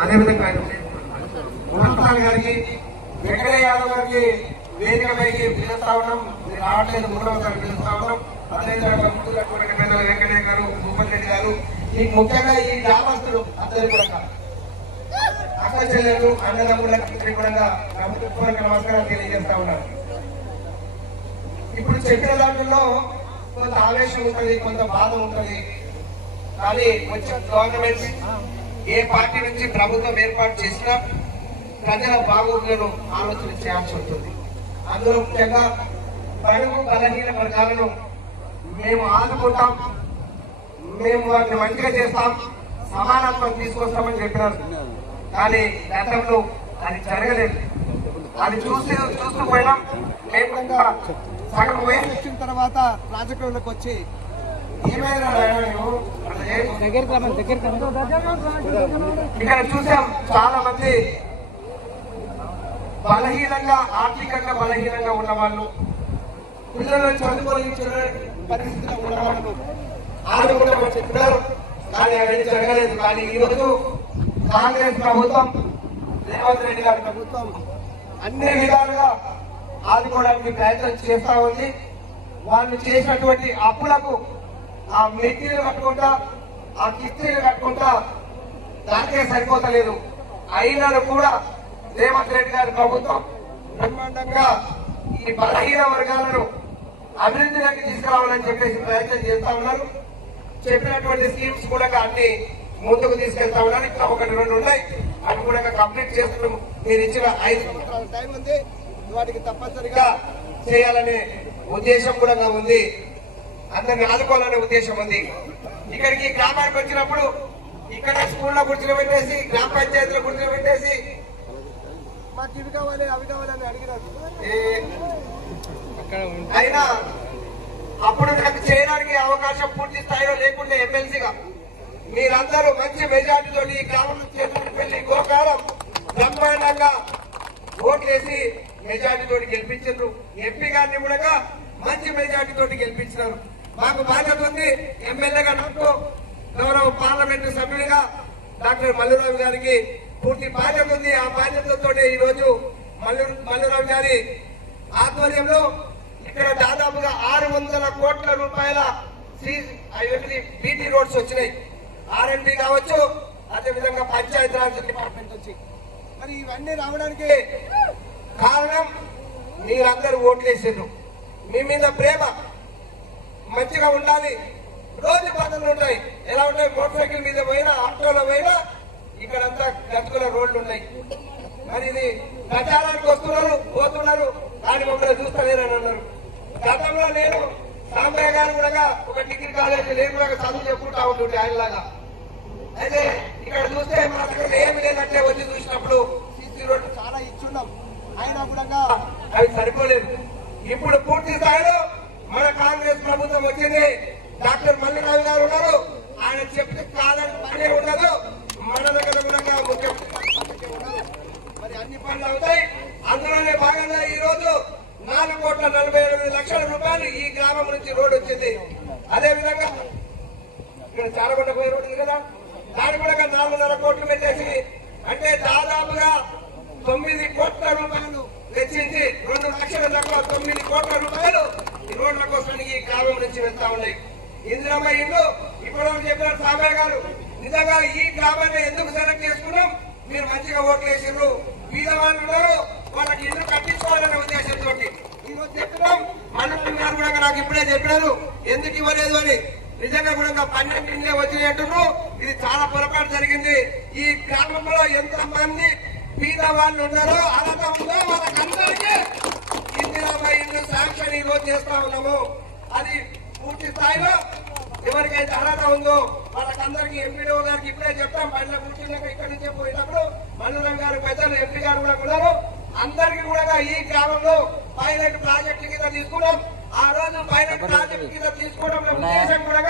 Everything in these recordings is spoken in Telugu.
అదేవిధంగా మోహన్ గారికి వెంకయ్య యాదవ్ గారికి వేదికపైకి పిలుస్తా ఉన్నాం. రావట్లేదు, మూడవసారి పిలుస్తా ఉన్నాం. అదేవిధంగా వెంకయ్య గారు, భూపతి రెడ్డి గారు, మీకు ముఖ్యంగా ఈ గ్రామస్తులు అందరి కూడా అక్క చెల్లెలు అన్నదమ్ములందరికీ కూడా నమస్కారం తెలియజేస్తా ఉన్నారు. ఇప్పుడు చెప్పిన దాంట్లో కొంత ఆవేశం ఉంటుంది, కొంత బాధ ఉంటుంది. కానీ వచ్చిన గవర్నమెంట్ ఏ పార్టీ నుంచి ప్రభుత్వం ఏర్పాటు చేసినా ప్రజల బాగోగులను ఆలోచన చేయాల్సి ఉంటుంది. అందులో ముఖ్యంగా బడుగు బలహీన వర్గాలను మేము ఆదుకుంటాం, మేము వాటిని మంచిగా చేస్తాం, సమానత్వం తీసుకొస్తామని చెప్పినారు. కానీ గతంలో అది జరగలేదు. అది చూస్తూ పోయినాం. మేము సగం వయసు వచ్చిన తర్వాత రాజకీయాలకు వచ్చి ఏమైనా ఇక్కడ చూసాం, చాలా మంది బలహీనంగా, ఆర్థికంగా బలహీనంగా ఉన్న వాళ్ళు, పిల్లలను చదువుకోలేని పరిస్థితిలో ఉన్న వాళ్ళు ఆదుకుంటామని చెప్పినారు. కానీ అది జరగలేదు. కానీ ఈరోజు కాంగ్రెస్ ప్రభుత్వం, రేవంత్ రెడ్డి గారి ప్రభుత్వం అన్ని విధాలుగా ఆదుకోవడానికి ప్రయత్నం చేస్తా ఉంది. వాళ్ళు చేసినటువంటి అప్పులకు ఆ మిత్రులు కట్టుకుంటా, ఆ కిస్తీలు కట్టుకుంటా దానికే సరిపోతలేదు. అయినా కూడా రేవంత్ రెడ్డి గారి ప్రభుత్వం బ్రహ్మాండంగా ఈ బలహీన వర్గాలను అభివృద్ధిలోకి తీసుకురావాలని చెప్పేసి ప్రయత్నం చేస్తా ఉన్నారు. చెప్పినటువంటి స్కీమ్స్ కూడా అన్ని ముందుకు తీసుకెళ్తా ఉన్నారు. ఇంకా 1-2 ఉన్నాయి, అవి కూడా కంప్లీట్ చేస్తున్నాం. మీరు ఇచ్చిన 5 సంవత్సరాల టైం ఉంది, వాటికి తప్పనిసరిగా చేయాలనే ఉద్దేశం కూడా ఉంది. అందరిని ఆదుకోవాలనే ఉద్దేశం ఉంది. ఇక్కడికి గ్రామానికి వచ్చినప్పుడు ఇక్కడ స్కూల్లో కూర్చోబెట్టేసి, గ్రామ పంచాయతీలో కూర్చోబెట్టేసి మాకు ఇవి కావాలి అవి కావాలని అడిగినారు. అయినా అప్పుడు నాకు చేయడానికి అవకాశం పూర్తి స్థాయిలో లేకుండా ఎమ్మెల్సీగా మీరందరూ మంచి మెజార్టీతో ఈ గ్రామం చేతులకు వెళ్లి గోకారం బ్రహ్మాండంగా ఓట్లేసి మెజార్టీతో గెలిపించారు. ఎంపీ గారిని కూడా మంచి మెజార్టీతో గెలిపించినారు. మాకు బాధ్యత ఉంది. ఎమ్మెల్యేగా నాకు, గౌరవ పార్లమెంటు సభ్యుడిగా డాక్టర్ మల్లురావు గారికి పూర్తి బాధ్యత ఉంది. ఆ బాధ్యతతో ఈ రోజు మల్లురావు గారి ఆధ్వర్యంలో ఇక్కడ దాదాపుగా 600 కోట్ల రూపాయల బీటీ రోడ్స్ వచ్చినాయి. ఆర్ఎండ్బి కావచ్చు, అదేవిధంగా పంచాయతీరాజ్ డిపార్ట్మెంట్ వచ్చి, మరి ఇవన్నీ రావడానికి కారణం మీరందరూ ఓట్లేసారు. మీ మీద ప్రేమ, మంచిగా ఉండాలి. రోజు బాధలు ఉంటాయి. ఎలా ఉంటాయి? మోటార్ సైకిల్ మీద పోయినా, ఆటోలో పోయినా ఇక్కడంతా గతుకుల రోడ్లు ఉన్నాయి. మరి ఇది ప్రచారానికి వస్తున్నారు, పోతున్నారు, కానీ మమ్మల్ని చూస్తలేరని అన్నారు. గతంలో నేను సాంబయ్య గారు కూడా ఒక డిగ్రీ కాలేజ్ నేను కూడా చదువు చెప్పుకుంటా ఉంటుండే ఆయనలాగా. అయితే ఇక్కడ చూస్తే మన దగ్గర ఏమి లేదంటే వచ్చి చూసినప్పుడు సీసీ రోడ్లు చాలా ఇచ్చున్నాం, అయినా కూడా అవి సరిపోలేదు. ఇప్పుడు పూర్తి స్థాయిలో మన కాంగ్రెస్ ప్రభుత్వం వచ్చింది. డాక్టర్ మల్లిరావు గారు ఉన్నారు. ఆయన చెప్తే కాదని పనే ఉండదు. మన దగ్గర కూడా ముఖ్యమంత్రి ఉన్నారు. మరి అన్ని పనులు అవుతాయి. అందులోనే భాగంగా ఈ రోజు 4,48,00,000 రూపాయలు ఈ గ్రామం నుంచి రోడ్డు వచ్చింది. అదేవిధంగా ఇక్కడ చాలగొండ పోయే రోడ్డు ఉంది కదా, దాని కూడా 4,5 కోట్లు పెట్టేసి, అంటే దాదాపుగా 9 కోట్ల రూపాయలు వెచ్చించి 2 లక్షల దాకా 9 కోట్ల రూపాయలు ఈ రోడ్ల కోసం ఈ గ్రామం నుంచి వెళ్తా ఉన్నాయి. ఇందిరమ్మ ఇల్లు ఇప్పుడు చెప్పిన సామయ్య గారు, నిజంగా ఈ గ్రామాన్ని ఎందుకు సెలెక్ట్ చేసుకున్నాం? మీరు మంచిగా ఓట్లు వేసిండ్రు. వీధ వాళ్ళు ఉన్నారు, వాళ్ళకి ఇల్లు కట్టించుకోవాలనే ఉద్దేశంతో ఈరోజు చెప్తున్నాం. మన్నం గారు కూడా నాకు ఇప్పుడే చెప్పారు ఎందుకు ఇవ్వలేదు అని. నిజంగా కూడా 12 ఇండ్లే వచ్చినట్టు. ఇది చాలా పొరపాటు జరిగింది. ఈ గ్రామంలో ఎంత మంది పేద వాళ్ళు ఉన్నారో అర్హత ఉందో వాళ్ళకందరికీ ఇందిరమ్మ ఇల్లు శాంక్షన్ ఈ రోజు చేస్తా ఉన్నాము. అది పూర్తి స్థాయిలో ఎవరికైతే అర్హత ఉందో వాళ్ళకందరికీ ఎంపీడీఓ గారికి ఇప్పుడే చెప్తాం. బండ్ల కూర్చున్నాక ఇక్కడి నుంచే పోయినప్పుడు మల్లురావు గారు పెద్దలు, ఎంపీ గారు కూడా ఉన్నారు. అందరికీ కూడా ఈ గ్రామంలో పైలట్ ప్రాజెక్టు కింద తీసుకున్నాం. ఆ రోజు పైలట్ ప్రాజెక్టు కింద తీసుకోవడం ఉద్దేశం కూడా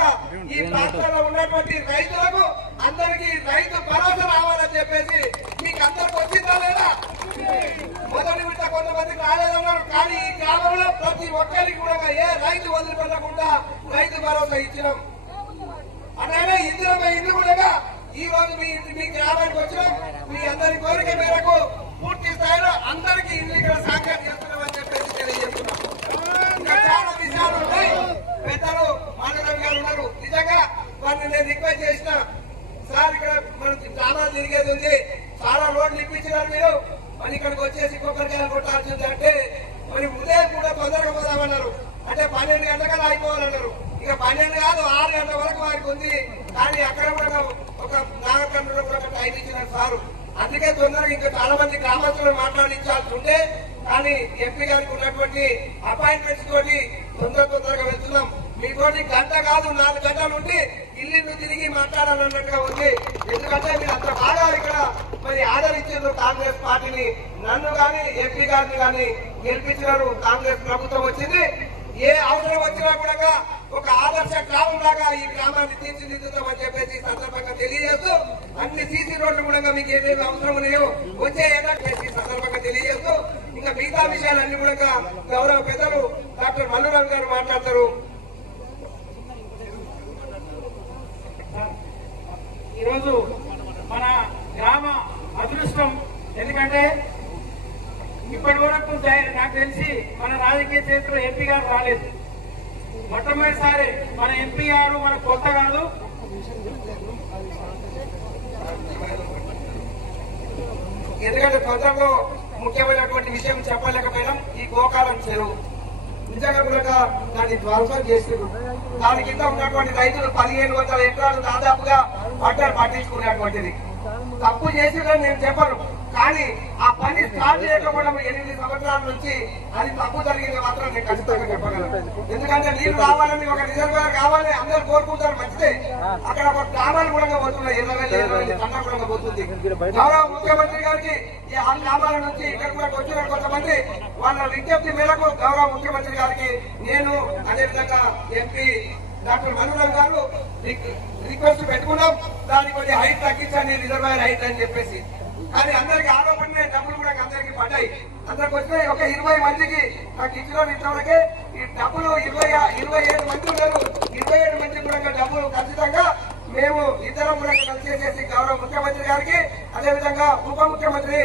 ఈ ప్రాంతంలో ఉన్నటువంటి రైతులకు అందరికీ రైతు భరోసా రావాలని చెప్పేసి మీకు అందరికి వచ్చిందా లేదా? మొదటి విడత కొంతమందికి రాలేదన్నారు. కానీ ఈ గ్రామంలో ప్రతి ఒక్కరికి కూడా ఏ రైతు వదిలిపెట్టకుండా రైతు భరోసా ఇచ్చినాం. అలానే ఇందిరమ్మ ఇల్లు కూడా ఈ రోజు మీ గ్రామానికి వచ్చినాం. అందరి కోరిక మేరకు పూర్తి స్థాయిలో అందరికీ ఇల్లు ఇక్కడ సాకారం చేస్తున్నామని చెప్పేసి తెలియజేస్తున్నాం. ఇంకా చాలా విషయాలు ఉన్నాయి. పెద్దలు మానవ గారు ఉన్నారు. నిజంగా వారిని నేను రిక్వెస్ట్ చేసిన సార్, ఇక్కడ మనం చాలా తిరిగేది ఉంది, చాలా రోడ్లు ఇప్పించినారు మీరు, మరి ఇక్కడికి వచ్చేసి కొబ్బరికాయలు కొట్టాల్సింది అంటే మరి ఉదయం కూడా తొందరగా పోదామన్నారు. అంటే 12 గంటలకల్లా అయిపోవాలన్నారు. ఇక 12 కాదు 6 గంటల వరకు వారికి ఉంది. కానీ అక్కడ కూడా ఒక 4 గంటలు కూడా టైం ఇచ్చినారు సారు. అందుకే తొందరగా ఇంకా చాలా మంది గ్రామస్తులు మాట్లాడించాల్సి ఉంటే, కానీ ఎంపీ గారికి ఉన్నటువంటి అపాయింట్మెంట్స్ తోటి తొందరగా వెళ్తున్నాం. మీతోటి గంట కాదు 4 గంటలు ఉండి ఇల్లు తిరిగి మాట్లాడాలన్నట్టుగా ఉంది. ఎందుకంటే మీరు అంత బాగా ఇక్కడ మరి ఆదరించారు కాంగ్రెస్ పార్టీని. నన్ను కానీ ఎంపీ గారిని కానీ గెలిపించినారు. కాంగ్రెస్ ప్రభుత్వం వచ్చింది. ఏ అవసరం వచ్చినా కూడా ఒక ఆదర్శ గ్రామం లాగా ఈ గ్రామాన్ని తీర్చిదిద్దుతామని చెప్పేసి సందర్భంగా తెలియజేస్తూ, అన్ని సీసీ రోడ్లు కూడా మీకు ఏమేమి అవసరం ఉన్నాయో వచ్చే ఏడాది సందర్భంగా తెలియజేస్తూ, ఇంకా మిగతా విషయాలన్నీ కూడా గౌరవ పెద్దలు డాక్టర్ మల్లురావు గారు మాట్లాడతారు. ఈరోజు మన గ్రామ అదృష్టం. ఎందుకంటే ఇప్పటి వరకు నాకు తెలిసి మన రాజకీయ చరిత్రలో ఎంపీ గారు రాలేదు. మొట్టమొదటిసారి మన ఎంపీ గారు మన కొత్త కాదు. ఎందుకంటే తొందరలో ముఖ్యమైనటువంటి విషయం చెప్పలేకపోయినాం. ఈ గోకాలం చెరువు నిజంగా కూడా దాన్ని ధ్వంసం చేసారు. దాని కింద ఉన్నటువంటి రైతులు 1500 ఎకరాలు దాదాపుగా పంటలు పండించుకునేటువంటిది. తప్పు చేసిందని నేను చెప్పను, కానీ ఆ పని స్టార్ట్ చేయకపోవడం 8 సంవత్సరాల నుంచి అది తప్పు జరిగింది మాత్రం నేను ఖచ్చితంగా చెప్పగలను. ఎందుకంటే నీళ్లు రావాలని ఒక రిజర్వాయర్ కావాలి అందరూ కోరుకుంటారు, మంచిదే. అక్కడ ఒక గ్రామాలు కూడా పోతున్నాయి, 20,000 టన్నుల కూడా పోతుంది. గౌరవ ముఖ్యమంత్రి గారికి ఈ ఆ గ్రామాల నుంచి ఇక్కడ కూడా వచ్చిన కొంతమంది వాళ్ళ విజ్ఞప్తి మేరకు గౌరవ ముఖ్యమంత్రి గారికి నేను అదేవిధంగా ఎంపీ డాక్టర్ మల్లురావు గారు రిక్వెస్ట్ పెట్టుకున్నాం. దానికి కొంచెం హైట్ తగ్గించండి, రిజర్వాయర్ హైట్ అని చెప్పేసి. కానీ అందరికి ఆరోపణ డబ్బులు కూడా అందరికి పడ్డాయి. అందరికి వచ్చినాయి. ఒక 20 మందికి నాకు ఇచ్చిన ఇంతవరకే ఈ డబ్బులు 27 మంది ఉన్నారు. 27 మంది కూడా డబ్బులు ఖచ్చితంగా మేము ఇద్దరం కూడా కలిసి గౌరవ ముఖ్యమంత్రి గారికి అదేవిధంగా ఉప ముఖ్యమంత్రి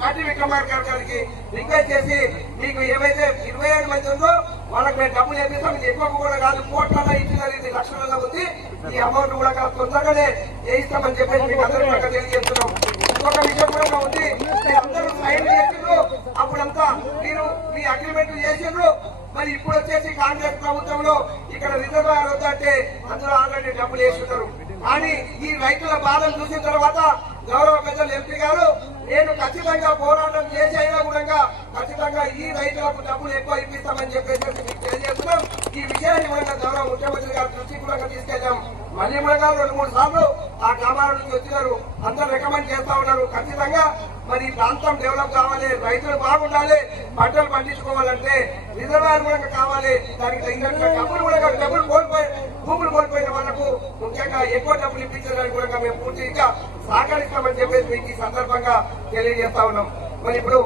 పార్టీ విక్రమార్క గారికి రిక్వెస్ట్ చేసి మీకు ఏవైతే 27 మంది ఉందో వాళ్ళకి మేము డబ్బులు వేపిస్తాం. ఇది ఎక్కువ కూడా కాదు, కోట్లలో ఇచ్చినది, ఇది లక్షలలో ఉంది. ఈ అమౌంట్ కూడా తొందరగానే వేయిస్తామని చెప్పేసి మీకు అందరూ కూడా తెలియజేస్తున్నాం. ఇంకొక విషయం కూడా ఉంది, మీరు అందరూ సైన్ చేసిండ్రు, అప్పుడంతా మీరు మీ అగ్రిమెంట్ చేసిండ్రు. మరి ఇప్పుడు వచ్చేసి కాంగ్రెస్ ప్రభుత్వంలో ఇక్కడ రిజర్వాయర్ వద్దంటే అందులో ఆల్రెడీ డబ్బులు వేస్తున్నారు. కానీ ఈ రైతుల బాధలు చూసిన తర్వాత గౌరవ పెద్దలు ఎంపీ గారు నేను ఖచ్చితంగా పోరాటం చేసి అయినా కూడా ఖచ్చితంగా ఈ రైతులకు డబ్బులు ఎక్కువ ఇప్పిస్తామని చెప్పేసి మీకు తెలియజేస్తున్నాం. ఈ విషయాన్ని కూడా గౌరవ ముఖ్యమంత్రి గారి దృష్టికి కూడా తీసుకెళ్లాం. మళ్ళీ కూడా 2-3 సార్లు ఆ గ్రామాల నుంచి వచ్చినారు. అందరూ రికమెండ్ చేస్తా ఉన్నారు. ఖచ్చితంగా మరి ఈ ప్రాంతం డెవలప్ కావాలి, రైతులు బాగుండాలి, పంటలు పండించుకోవాలంటే రిజర్వాయర్ కూడా కావాలి. దానికి తగినట్టుగా డబ్బులు భూములు కోల్పోయిన వాళ్లకు ముఖ్యంగా ఎక్కువ డబ్బులు ఇప్పించడానికి కూడా మేము పూర్తిగా సహకరిస్తామని చెప్పేసి మీకు ఈ సందర్భంగా తెలియజేస్తా ఉన్నాం. మరి ఇప్పుడు